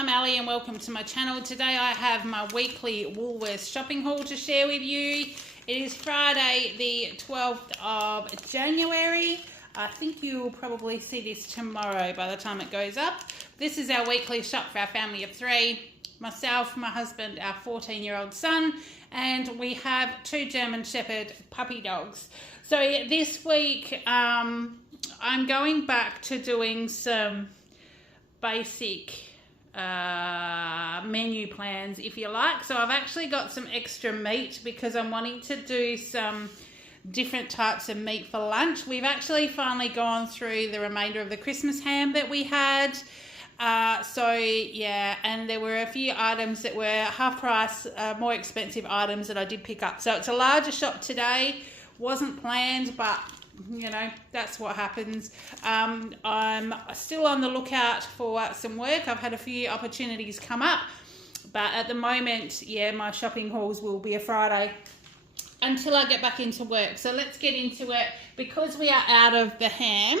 I'm Ali and welcome to my channel. Today I have my weekly Woolworths shopping haul to share with you. It is Friday the 12th of January. I think you'll probably see this tomorrow by the time it goes up. This is our weekly shop for our family of three. Myself, my husband, our 14-year-old son, and we have two German Shepherd puppy dogs. So this week I'm going back to doing some basic menu plans, if you like. So I've actually got some extra meat because I'm wanting to do some different types of meat for lunch. We've actually finally gone through the remainder of the Christmas ham that we had. So yeah, and there were a few items that were half price, more expensive items that I did pick up. So it's a larger shop today. Wasn't planned, but you know, that's what happens. I'm still on the lookout for some work. I've had a few opportunities come up, but at the moment, yeah, my shopping hauls will be a Friday until I get back into work. So let's get into it. Because we are out of the ham,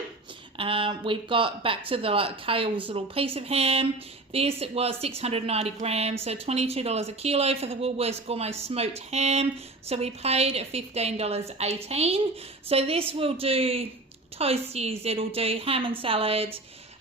we've got back to the Kale's little piece of ham. This was 690 grams, so $22 a kilo for the Woolworths Gourmet Smoked Ham. So we paid $15.18. So this will do toasties, it'll do ham and salad,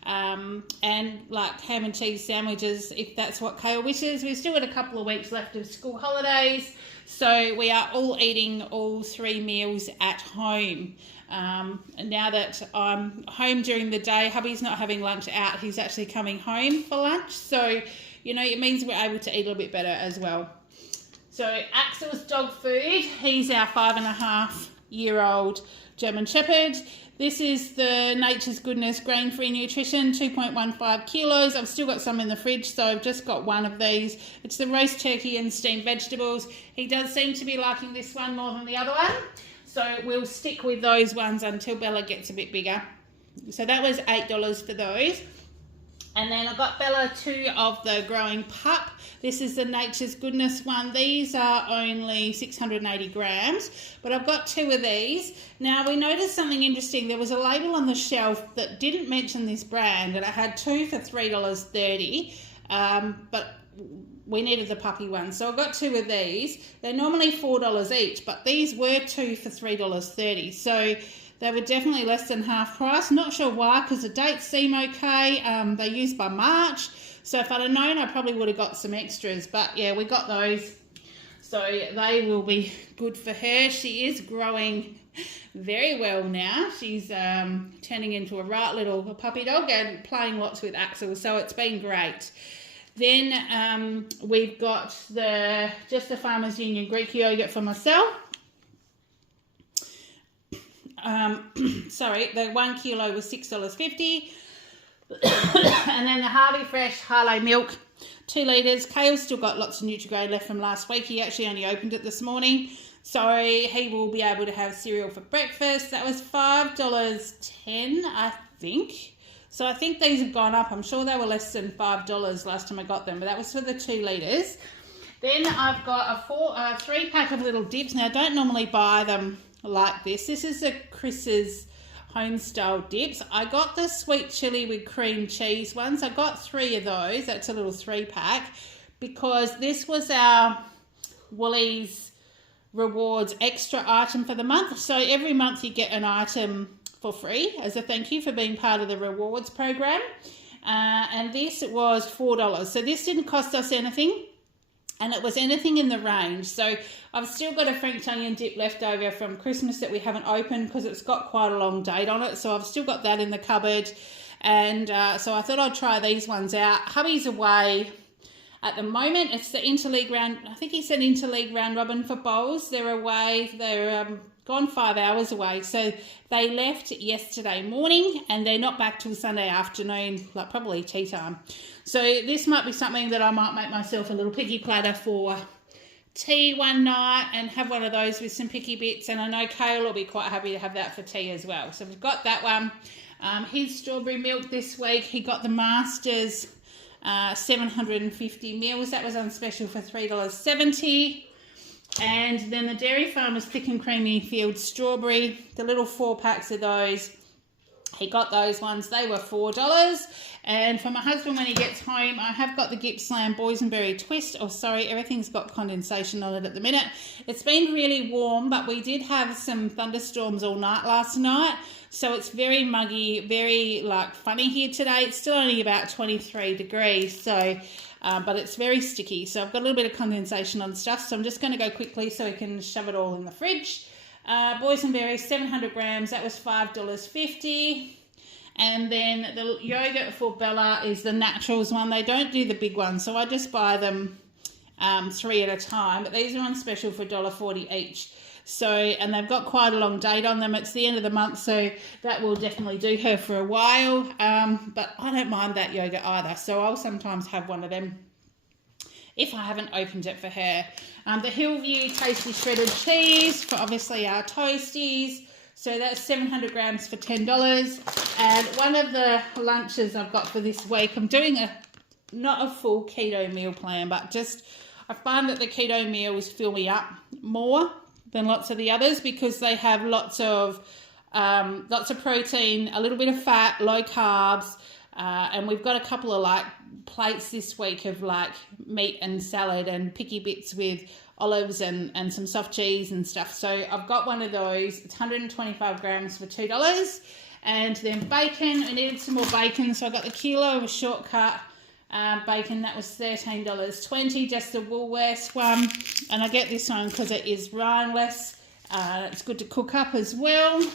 and like ham and cheese sandwiches, if that's what Kale wishes. We've still got a couple of weeks left of school holidays, so we are all eating all three meals at home. Now that I'm home during the day, hubby's not having lunch out, he's actually coming home for lunch, so you know, it means we're able to eat a little bit better as well. So Axel's dog food, he's our 5.5-year-old German Shepherd. This is the Nature's Goodness grain-free nutrition, 2.15 kilos. I've still got some in the fridge, so I've just got one of these. It's the roast turkey and steamed vegetables. He does seem to be liking this one more than the other one, so we'll stick with those ones until Bella gets a bit bigger. So that was $8 for those. And then I got Bella 2 of the Growing Pup. This is the Nature's Goodness one. These are only 680 grams, but I've got 2 of these. Now we noticed something interesting. There was a label on the shelf that didn't mention this brand, and I had 2 for $3.30, but we needed the puppy one, so I got 2 of these. They're normally $4 each, but these were 2 for $3.30. So they were definitely less than half price. Not sure why, because the dates seem okay. They used by March. So if I'd have known, I probably would have got some extras. But yeah, we got those. So they will be good for her. She is growing very well now. She's turning into a right little puppy dog and playing lots with Axel. So it's been great. Then we've got just the Farmers Union Greek yogurt for myself. Sorry, the 1 kilo was $6.50. And then the Harvey Fresh Harlow milk, 2 litres. Kale's still got lots of Nutrigrade left from last week. He actually only opened it this morning, so he will be able to have cereal for breakfast. That was $5.10, I think. So I think these have gone up. I'm sure they were less than $5 last time I got them, but that was for the 2 litres. Then I've got a 3-pack of little dips. Now I don't normally buy them like this. This is the Chris's home-style dips. I got the sweet chili with cream cheese ones. I got 3 of those. That's a little 3-pack because this was our Woolies Rewards extra item for the month. So every month you get an item for free as a thank you for being part of the rewards program. And this was $4. So this didn't cost us anything. And it was anything in the range. So I've still got a French onion dip left over from Christmas that we haven't opened because it's got quite a long date on it. So I've still got that in the cupboard. And so I thought I'd try these ones out. Hubby's away at the moment. It's the interleague round. I think he said interleague round robin for bowls. They're away. They're gone 5 hours away. So they left yesterday morning and they're not back till Sunday afternoon, like probably tea time. So this might be something that I might make myself a little picky platter for tea one night and have one of those with some picky bits. And I know Kale will be quite happy to have that for tea as well. So we've got that one. His strawberry milk this week, he got the Masters 750 mils. That was on special for $3.70. And then the Dairy Farmers Thick and Creamy Field Strawberry, the little 4 packs of those. He got those ones. They were $4. And for my husband, when he gets home, I have got the Gippsland Boysenberry Twist. Oh, sorry, everything's got condensation on it at the minute. It's been really warm, but we did have some thunderstorms all night last night. So it's very muggy, very funny here today. It's still only about 23 degrees. So, but it's very sticky. So I've got a little bit of condensation on stuff. So I'm just going to go quickly so we can shove it all in the fridge. Boysenberry, 700 grams, that was $5.50. And then the yogurt for Bella is the Naturals one. They don't do the big one, so I just buy them 3 at a time. But these are on special for $1.40 each. So, and they've got quite a long date on them. It's the end of the month, so that will definitely do her for a while. But I don't mind that yogurt either, so I'll sometimes have one of them if I haven't opened it for her. The Hillview Tasty Shredded Cheese for obviously our toasties. So that's 700 grams for $10. And one of the lunches I've got for this week, I'm doing not a full keto meal plan, but just I find that the keto meals fill me up more than lots of the others because they have lots of protein, a little bit of fat, low carbs, and we've got a couple of plates this week of meat and salad and picky bits with olives and some soft cheese and stuff. So I've got one of those. It's 125 grams for $2. And then bacon, I needed some more bacon, so I got the kilo of a shortcut bacon. That was $13.20, just the Woolworths one. And I get this one because it is rineless. It's good to cook up as well.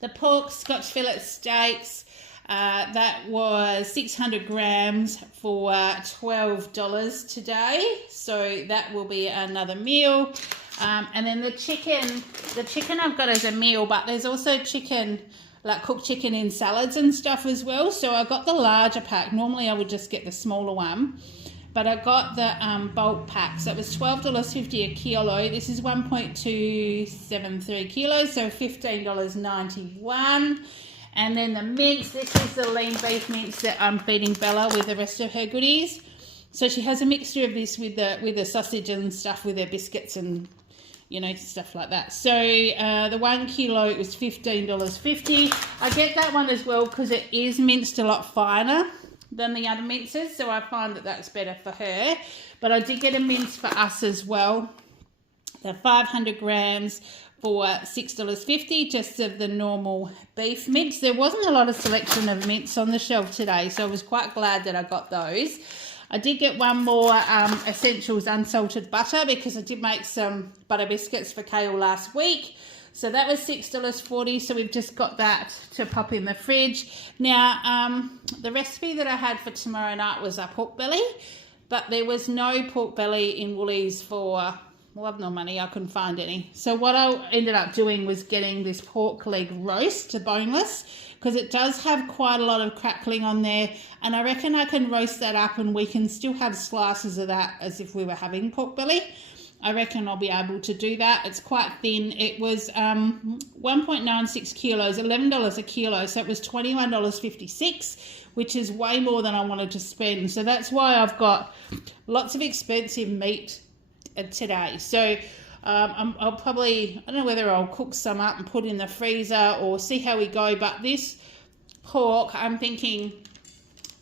The pork Scotch fillet steaks, that was 600 grams for $12 today. So that will be another meal. And then the chicken I've got as a meal, but there's also chicken, cooked chicken in salads and stuff as well. So I got the larger pack. Normally I would just get the smaller one, but I got the bulk pack. So it was $12.50 a kilo. This is 1.273 kilos, so $15.91. And then the mince, this is the lean beef mince that I'm feeding Bella with the rest of her goodies. So she has a mixture of this with the sausage and stuff with her biscuits and, stuff like that. So the 1 kilo, it was $15.50. I get that one as well because it is minced a lot finer than the other minces. So I find that that's better for her. But I did get a mince for us as well. The 500 grams for $6.50, just of the normal beef mince. There wasn't a lot of selection of mince on the shelf today, so I was quite glad that I got those. I did get one more Essentials unsalted butter because I did make some butter biscuits for Kale last week. So that was $6.40, so we've just got that to pop in the fridge. Now, the recipe that I had for tomorrow night was a pork belly, but there was no pork belly in Woolies for love nor money. I couldn't find any. So what I ended up doing was getting this pork leg roast to boneless because it does have quite a lot of crackling on there, and I reckon I can roast that up and we can still have slices of that as if we were having pork belly. I reckon I'll be able to do that. It's quite thin. It was 1.96 kilos, $11 a kilo, so it was $21.56, which is way more than I wanted to spend. So that's why I've got lots of expensive meat today. So I'll probably, I don't know whether I'll cook some up and put in the freezer or see how we go, but this pork, I'm thinking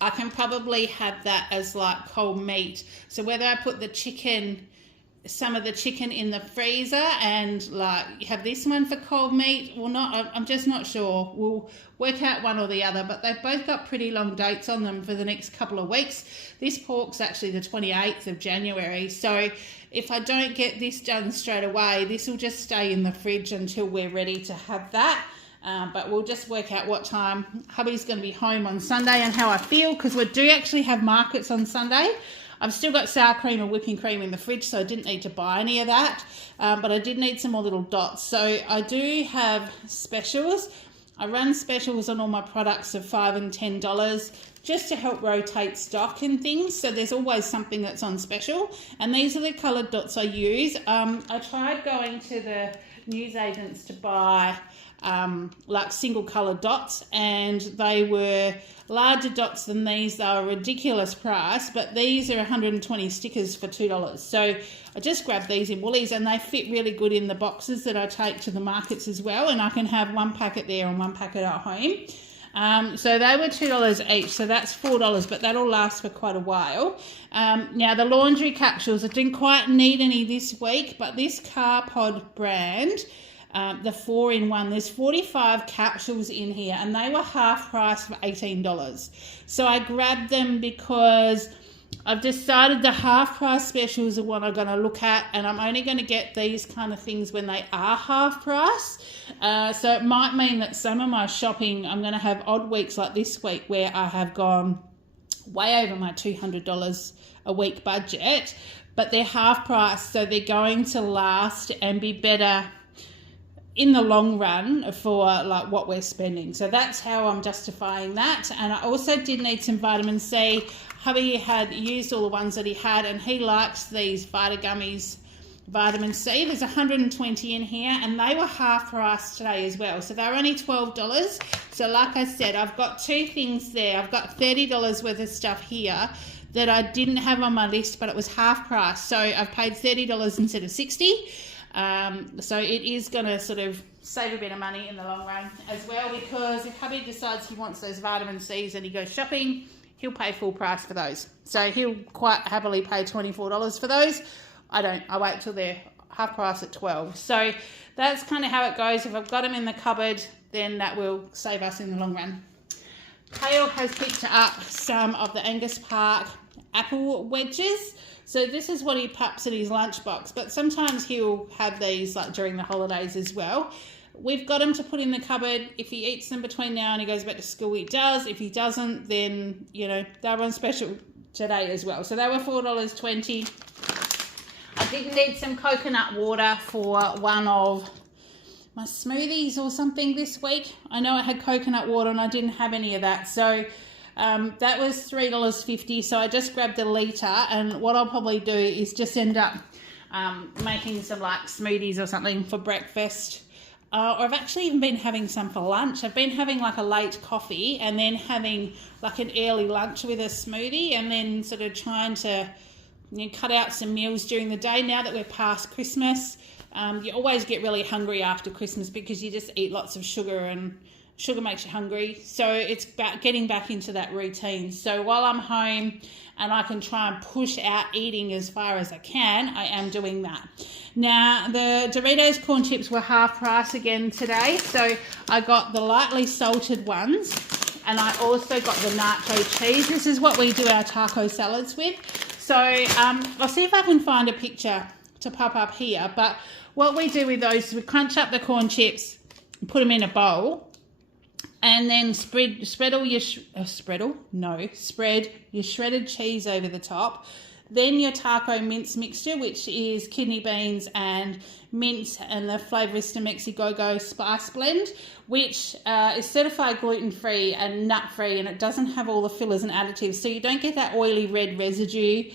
I can probably have that as cold meat. So whether I put the chicken, some of the chicken in the freezer and have this one for cold meat or not, I'm just not sure. We'll work out one or the other, but they've both got pretty long dates on them for the next couple of weeks. This pork's actually the 28th of January, so if I don't get this done straight away, this will just stay in the fridge until we're ready to have that. But we'll just work out what time hubby's going to be home on Sunday and how I feel, because we do actually have markets on Sunday. I've still got sour cream and whipping cream in the fridge, so I didn't need to buy any of that. But I did need some more little dots. So I do have specials. I run specials on all my products of $5 and $10 just to help rotate stock and things. So there's always something that's on special. And these are the coloured dots I use. I tried going to the newsagents to buy like single coloured dots, and they were larger dots than these. They were a ridiculous price, but these are 120 stickers for $2. So I just grabbed these in Woolies, and they fit really good in the boxes that I take to the markets as well, and I can have one packet there and one packet at home. So they were $2 each, so that's $4, but that'll last for quite a while. Now the laundry capsules, I didn't quite need any this week, but this Car Pod brand, the 4-in-1, there's 45 capsules in here, and they were half price for $18. So I grabbed them because I've decided the half price specials are what I'm going to look at, and I'm only going to get these kind of things when they are half price. So it might mean that some of my shopping, I'm going to have odd weeks like this week where I have gone way over my $200 a week budget, but they're half price, so they're going to last and be better in the long run for like what we're spending. So that's how I'm justifying that. And I also did need some vitamin C. Hubby had used all the ones that he had, and he likes these Vita Gummies vitamin C. There's 120 in here, and they were half price today as well. So they're only $12. So like I said, I've got two things there. I've got $30 worth of stuff here that I didn't have on my list, but it was half price. So I've paid $30 instead of $60. So it is going to sort of save a bit of money in the long run as well, because if hubby decides he wants those vitamin C's and he goes shopping, he'll pay full price for those. So he'll quite happily pay $24 for those. I don't. I wait till they're half price at $12. So that's kind of how it goes. If I've got them in the cupboard, then that will save us in the long run. Kale has picked up some of the Angus Park apple wedges. So this is what he pops in his lunchbox, but sometimes he'll have these like during the holidays as well. We've got him to put in the cupboard. If he eats them between now and he goes back to school, he does. If he doesn't, then, you know, they're on special today as well. So they were $4.20. I did need some coconut water for one of my smoothies or something this week. I know I had coconut water and I didn't have any of that. So that was $3.50, so I just grabbed a litre, and what I'll probably do is just end up making some like smoothies or something for breakfast. Or I've actually even been having some for lunch. I've been having like a late coffee and then having like an early lunch with a smoothie, and then sort of trying to, you know, cut out some meals during the day. Now that we're past Christmas, you always get really hungry after Christmas because you just eat lots of sugar, and sugar makes you hungry. So it's about getting back into that routine. So while I'm home and I can try and push out eating as far as I can, I am doing that. Now, the Doritos corn chips were half price again today. So I got the lightly salted ones, and I also got the nacho cheese. This is what we do our taco salads with. So I'll see if I can find a picture to pop up here. But what we do with those is we crunch up the corn chips, put them in a bowl, and then spread your shredded cheese over the top. Then your taco mince mixture, which is kidney beans and mint and the Flavourista Mexico spice blend, which is certified gluten-free and nut-free, and it doesn't have all the fillers and additives, so you don't get that oily red residue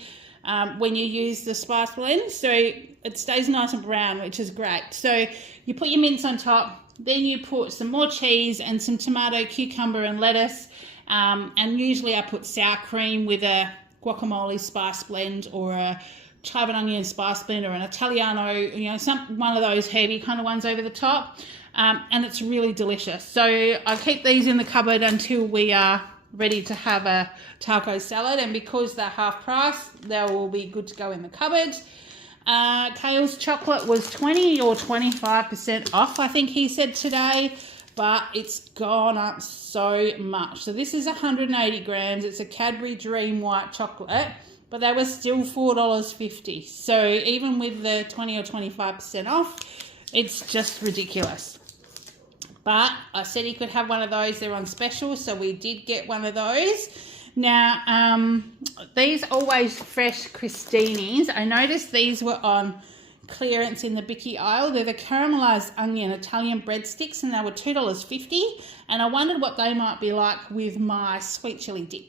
when you use the spice blend. So it stays nice and brown, which is great. So you put your mince on top. Then you put some more cheese and some tomato, cucumber and lettuce. And usually I put sour cream with a guacamole spice blend or a chive and onion spice blend or an Italiano, you know, one of those heavy kind of ones over the top. And it's really delicious. So I keep these in the cupboard until we are ready to have a taco salad. And because they're half price, they will be good to go in the cupboard. Kale's chocolate was 20 or 25% off, I think he said today, but it's gone up so much. So this is 180 grams. It's a Cadbury Dream White chocolate, but they were still $4.50. So even with the 20 or 25% off, it's just ridiculous. But I said he could have one of those. They're on special, so we did get one of those. Now, these Always Fresh Cristinis, I noticed these were on clearance in the Bicky aisle. They're the caramelised onion Italian breadsticks, and they were $2.50. And I wondered what they might be like with my sweet chilli dip.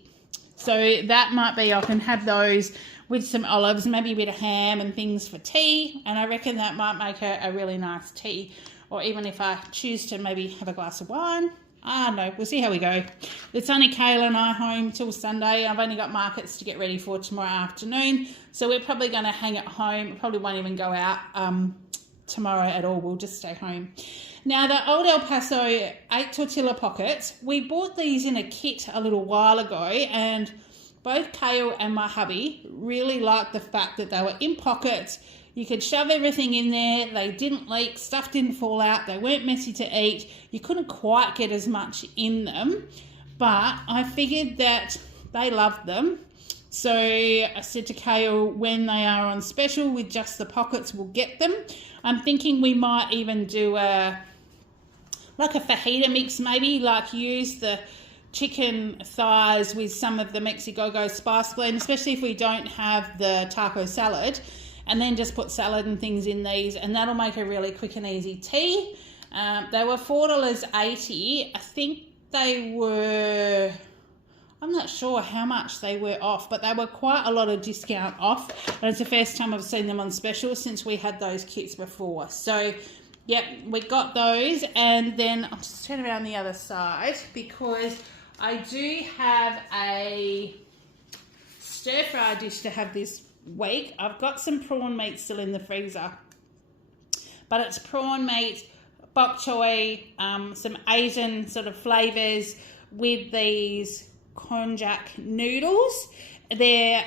So that might be, I can have those with some olives, maybe a bit of ham and things for tea. And I reckon that might make a really nice tea or even if I choose to maybe have a glass of wine. No, we'll see how we go. It's only Kayla and I home till Sunday. I've only got markets to get ready for tomorrow afternoon. So we're probably going to hang at home. Probably won't even go out tomorrow at all. We'll just stay home. Now, the Old El Paso 8 tortilla pockets, we bought these in a kit a little while ago, and both Kale and my hubby really liked the fact that they were in pockets. You could shove everything in there. They didn't leak. Stuff didn't fall out. They weren't messy to eat. You couldn't quite get as much in them. But I figured that they loved them. So I said to Kale, when they are on special with just the pockets, we'll get them. I'm thinking we might even do like a fajita mix maybe. Like use the chicken thighs with some of the Mexigogo spice blend, especially if we don't have the taco salad. And then just put salad and things in these, and that'll make a really quick and easy tea. They were $4.80. I think they were, I'm not sure how much they were off, but they were quite a lot of discount off. And it's the first time I've seen them on special since we had those kits before. So, yep, we got those. And then I'll just turn around the other side because I do have a stir-fry dish to have this week. I've got some prawn meat still in the freezer, but it's prawn meat, bok choy, some Asian sort of flavors with these konjac noodles. They're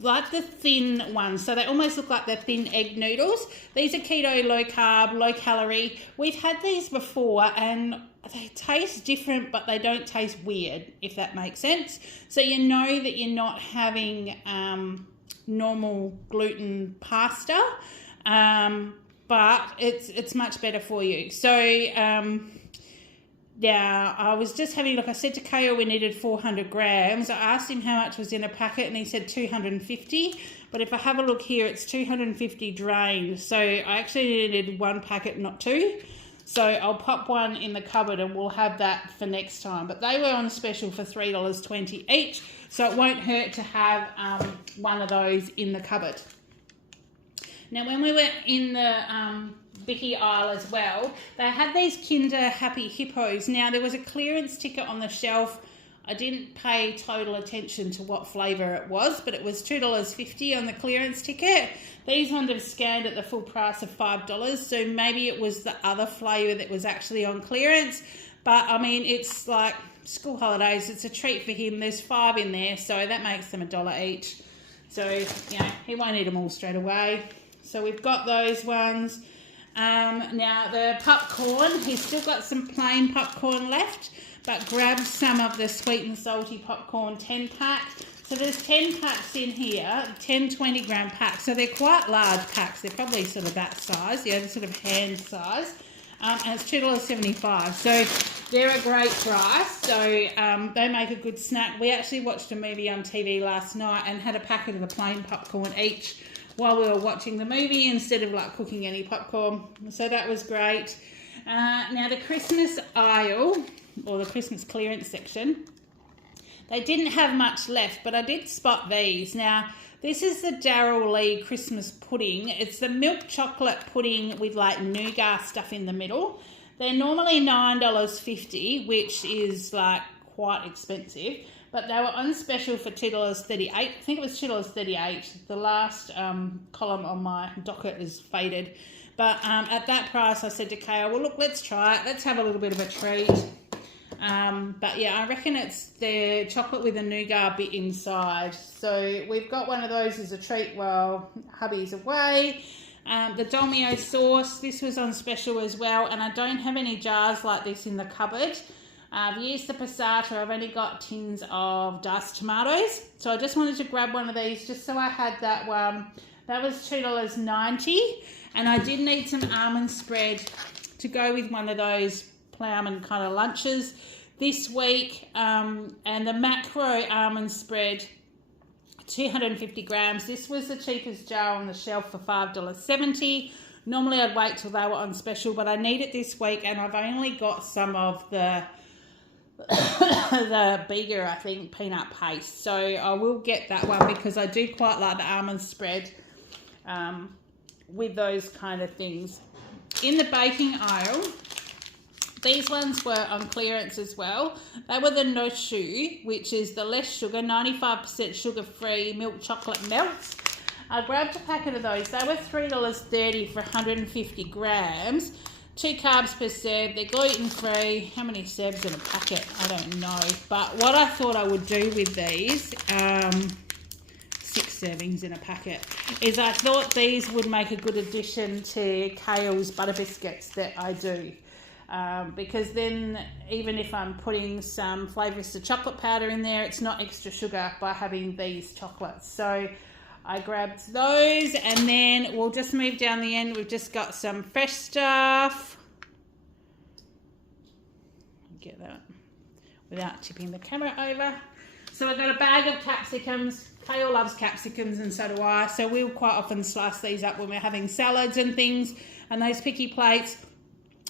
like the thin ones, so they almost look like the thin egg noodles. These are keto, low carb, low calorie. We've had these before and they taste different, but they don't taste weird, if that makes sense. So you know that you're not having normal gluten pasta, but it's much better for you. So yeah, I was just having a look. I said to Kale we needed 400 grams. I asked him how much was in a packet and he said 250, but if I have a look here, it's 250 drained. So I actually needed one packet, not two. So I'll pop one in the cupboard and we'll have that for next time. But they were on special for $3.20 each, so it won't hurt to have one of those in the cupboard. Now, when we were in the Vicky aisle as well, they had these Kinder Happy Hippos. Now, there was a clearance ticket on the shelf. I didn't pay total attention to what flavour it was, but it was $2.50 on the clearance ticket. These ones have scanned at the full price of $5, so maybe it was the other flavour that was actually on clearance. But, I mean, it's like school holidays. It's a treat for him. There's 5 in there, so that makes them $1 each. So, you know, he won't eat them all straight away. So we've got those ones. Now, the popcorn, he's still got some plain popcorn left, but grab some of the sweet and salty popcorn 10-pack. So there's 10 packs in here, 10 20-gram packs. So they're quite large packs. They're probably sort of that size, yeah, they're sort of hand size. And it's $2.75. So they're a great price. So they make a good snack. We actually watched a movie on TV last night and had a packet of the plain popcorn each while we were watching the movie instead of like cooking any popcorn. So that was great. Now the Christmas aisle, or the Christmas clearance section, they didn't have much left, but I did spot these. Now, this is the Darryl Lee Christmas pudding. It's the milk chocolate pudding with like nougat stuff in the middle. They're normally $9.50, which is like quite expensive, but they were on special for $2.38. I think it was $2.38. The last column on my docket is faded. But at that price, I said to Kale, well, look, let's try it. Let's have a little bit of a treat. But yeah, I reckon it's the chocolate with a nougat bit inside. So we've got one of those as a treat while hubby's away. The Dolmio sauce, this was on special as well, and I don't have any jars like this in the cupboard. I've used the passata. I've only got tins of diced tomatoes. So I just wanted to grab one of these just so I had that one. That was $2.90, and I did need some almond spread to go with one of those ploughman kind of lunches this week, and the macro almond spread, 250 grams. This was the cheapest jar on the shelf for $5.70. Normally I'd wait till they were on special, but I need it this week, and I've only got some of the the bigger, I think, peanut paste, so I will get that one because I do quite like the almond spread with those kind of things. in the baking aisle, these ones were on clearance as well. They were the no shu, which is the less sugar, 95% sugar-free milk chocolate melts. I grabbed a packet of those. They were $3.30 for 150 grams. 2 carbs per serve. They're gluten-free. How many serves in a packet? I don't know. But what I thought I would do with these, 6 servings in a packet, is I thought these would make a good addition to Kale's butter biscuits that I do. Because then even if I'm putting some Flavourista chocolate powder in there, it's not extra sugar by having these chocolates. So I grabbed those, and then we'll just move down the end. We've just got some fresh stuff. Get that without tipping the camera over. So I've got a bag of capsicums. Kale loves capsicums and so do I. So we'll quite often slice these up when we're having salads and things and those picky plates.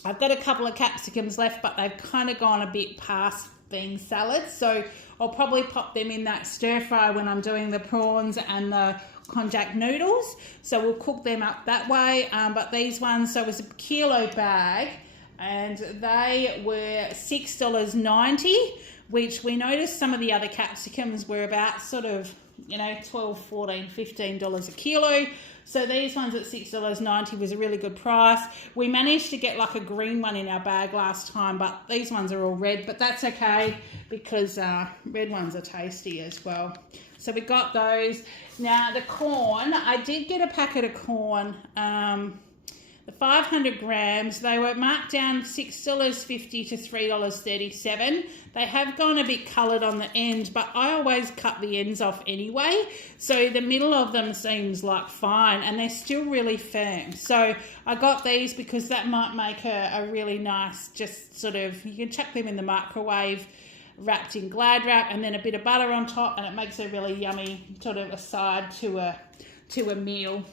I've got a couple of capsicums left, but they've kind of gone a bit past being salads. So I'll probably pop them in that stir fry when I'm doing the prawns and the konjac noodles. So we'll cook them up that way. But these ones, so it was a kilo bag and they were $6.90, which we noticed some of the other capsicums were about sort of, you know, $12, $14, $15 a kilo. So these ones at $6.90 was a really good price. We managed to get like a green one in our bag last time, but these ones are all red, but that's okay because red ones are tasty as well. So we got those. Now the corn, I did get a packet of corn, the 500 grams, they were marked down $6.50 to $3.37. They have gone a bit coloured on the end, but I always cut the ends off anyway. So the middle of them seems like fine and they're still really firm. So I got these because that might make a really nice, just sort of, you can chuck them in the microwave wrapped in Glad wrap and then a bit of butter on top, and it makes a really yummy sort of aside to a meal.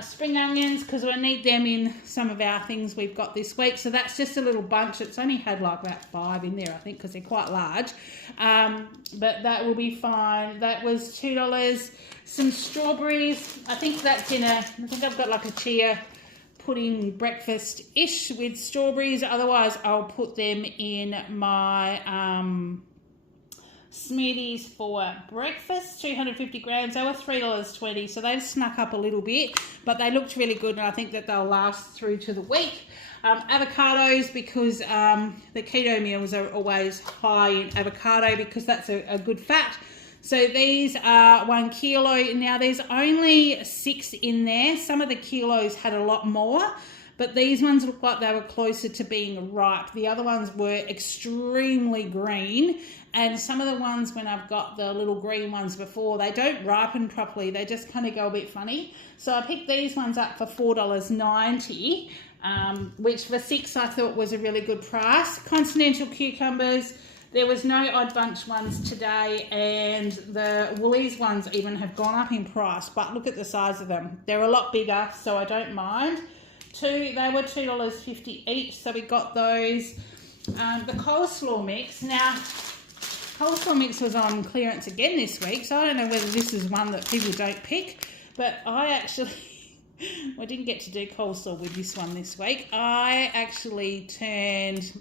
Spring onions, because I need them in some of our things we've got this week. So that's just a little bunch. It's only had like about 5 in there, I think, because they're quite large. But that will be fine. That was $2. Some strawberries. I think that's I think I've got like a chia pudding breakfast-ish with strawberries. Otherwise, I'll put them in my smoothies for breakfast. 250 grams. They were $3.20, so they've snuck up a little bit, but they looked really good, and I think that they'll last through to the week. Avocados, because the keto meals are always high in avocado because that's a good fat. So these are 1 kilo. Now there's only 6 in there. Some of the kilos had a lot more, but these ones look like they were closer to being ripe. The other ones were extremely green, and some of the ones when I've got the little green ones before, they don't ripen properly. They just kind of go a bit funny. So I picked these ones up for $4.90, which for 6 I thought was a really good price. Continental cucumbers. There was no Odd Bunch ones today, and the Woolies ones even have gone up in price, but look at the size of them. They're a lot bigger, so I don't mind. They were $2.50 each, so we got those. The coleslaw mix. Now, coleslaw mix was on clearance again this week, so I don't know whether this is one that people don't pick, but I actually, I didn't get to do coleslaw with this one this week. I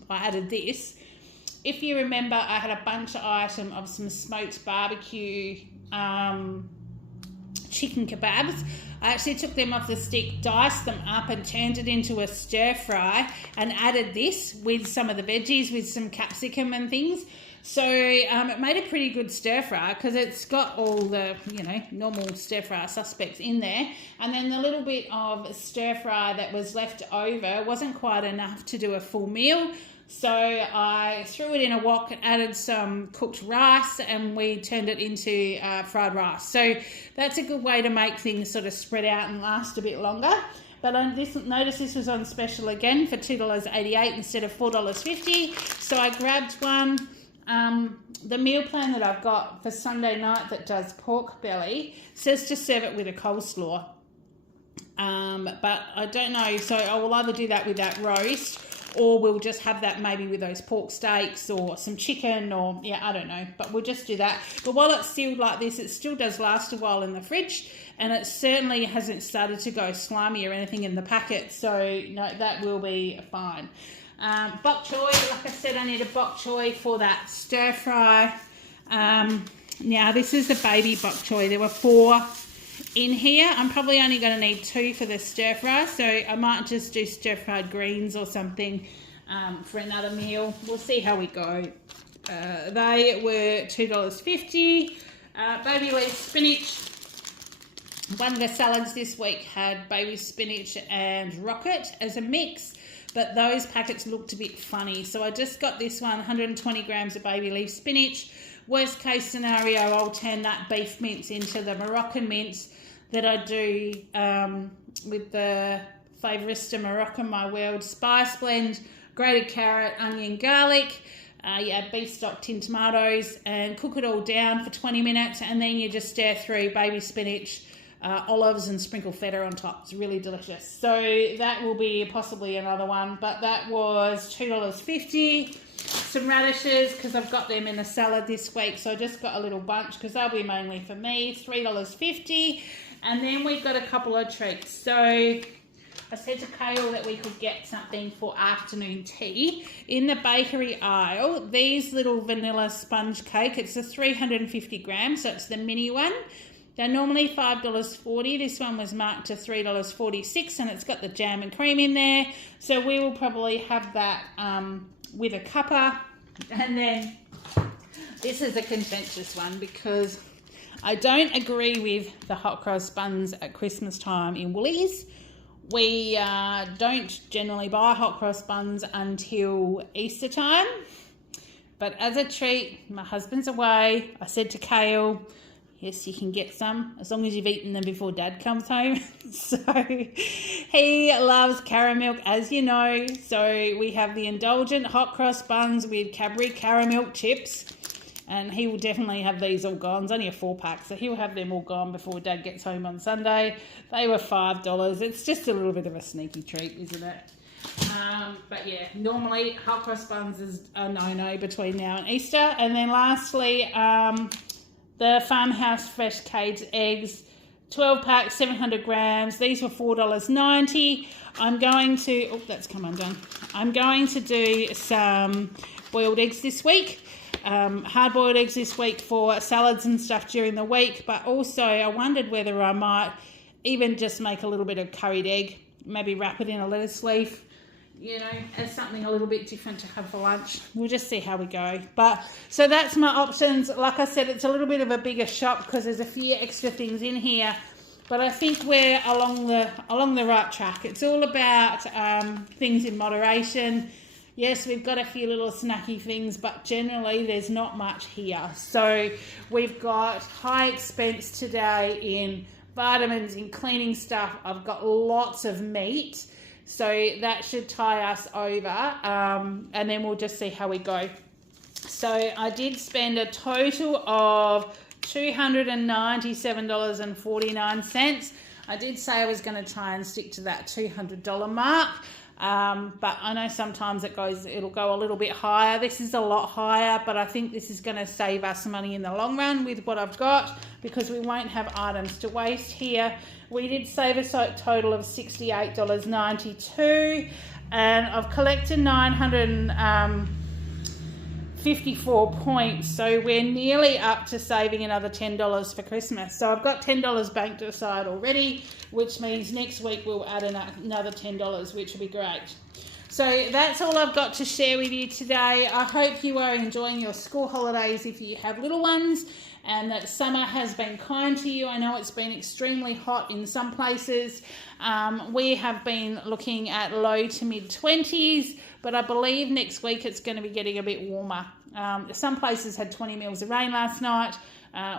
added this. If you remember, I had a bunch of some smoked barbecue chicken kebabs. I actually took them off the stick, diced them up and turned it into a stir fry and added this with some of the veggies, with some capsicum and things. So it made a pretty good stir fry because it's got all the, normal stir fry suspects in there. And then the little bit of stir fry that was left over wasn't quite enough to do a full meal. So I threw it in a wok and added some cooked rice, and we turned it into fried rice. So that's a good way to make things sort of spread out and last a bit longer. But I noticed this was on special again for $2.88 instead of $4.50. So I grabbed one. The meal plan that I've got for Sunday night that does pork belly says to serve it with a coleslaw. But I don't know. So I will either do that with that roast, or we'll just have that maybe with those pork steaks or some chicken, or yeah, I don't know, but we'll just do that. But while it's sealed like this, it still does last a while in the fridge, and it certainly hasn't started to go slimy or anything in the packet, so no, that will be fine. Bok choy, like I said, I need a bok choy for that stir fry. Now this is the baby bok choy. There were 4 in here. I'm probably only going to need 2 for the stir fry, so I might just do stir fried greens or something for another meal. We'll see how we go. They were $2.50. Baby leaf spinach. One of the salads this week had baby spinach and rocket as a mix, but those packets looked a bit funny, so I just got this one, 120 grams of baby leaf spinach. Worst case scenario, I'll turn that beef mince into the Moroccan mince that I do with the Flavourista Moroccan My World spice blend, grated carrot, onion, garlic. You add beef stock, tinned tomatoes, and cook it all down for 20 minutes, and then you just stir through baby spinach, olives, and sprinkle feta on top. It's really delicious. So that will be possibly another one, but that was $2.50. Some radishes, because I've got them in a salad this week, so I just got a little bunch because they'll be mainly for me, $3.50. And then we've got a couple of treats. So I said to Kale that we could get something for afternoon tea. In the bakery aisle, these little vanilla sponge cake, it's a 350 grams, so it's the mini one. They're normally $5.40. This one was marked to $3.46, and it's got the jam and cream in there. So we will probably have that with a cuppa. And then this is a contentious one because I don't agree with the hot cross buns at Christmas time in Woolies. We don't generally buy hot cross buns until Easter time. But as a treat, my husband's away. I said to Kale, yes, you can get some as long as you've eaten them before Dad comes home. So he loves caramel, as you know. So we have the indulgent hot cross buns with Cadbury caramel chips. And he will definitely have these all gone. It's only a 4-pack, so he'll have them all gone before Dad gets home on Sunday. They were $5. It's just a little bit of a sneaky treat, isn't it? But yeah, normally hot cross buns is a no-no between now and Easter. And then lastly, the Farmhouse Fresh Caged Eggs, 12 packs, 700 grams. These were $4.90. I'm going to, oh, that's come undone. I'm going to do some boiled eggs this week. Hard-boiled eggs this week for salads and stuff during the week, but also I wondered whether I might even just make a little bit of curried egg, maybe wrap it in a lettuce leaf, you know, as something a little bit different to have for lunch. We'll just see how we go. But so that's my options. Like I said, it's a little bit of a bigger shop because there's a few extra things in here, but I think we're along the right track. It's all about things in moderation. Yes, we've got a few little snacky things, but generally there's not much here. So we've got high expense today in vitamins, in cleaning stuff. I've got lots of meat, so that should tie us over, and then we'll just see how we go. So I did spend a total of $297.49. I did say I was going to try and stick to that $200 mark. But I know sometimes it'll go a little bit higher. This is a lot higher, but I think this is going to save us money in the long run with what I've got because we won't have items to waste here. We did save a total of $68.92, and I've collected 954 points, so we're nearly up to saving another $10 for Christmas. So I've got $10 banked aside already, which means next week we'll add another $10, which will be great. So that's all I've got to share with you today. I hope you are enjoying your school holidays if you have little ones, and that summer has been kind to you. I know it's been extremely hot in some places. We have been looking at low to mid 20s, but I believe next week it's going to be getting a bit warmer. Some places had 20 mils of rain last night.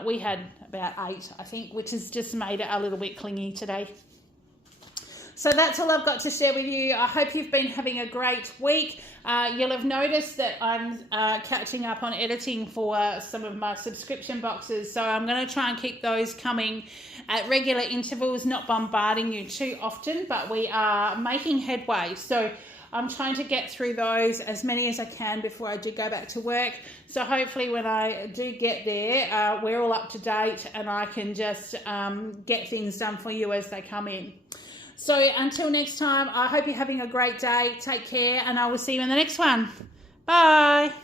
We had about 8, I think, which has just made it a little bit clingy today. So that's all I've got to share with you. I hope you've been having a great week. You'll have noticed that I'm catching up on editing for some of my subscription boxes. So I'm going to try and keep those coming at regular intervals, not bombarding you too often, but we are making headway. So I'm trying to get through those, as many as I can, before I do go back to work. So hopefully when I do get there, we're all up to date and I can just get things done for you as they come in. So until next time, I hope you're having a great day. Take care, and I will see you in the next one. Bye.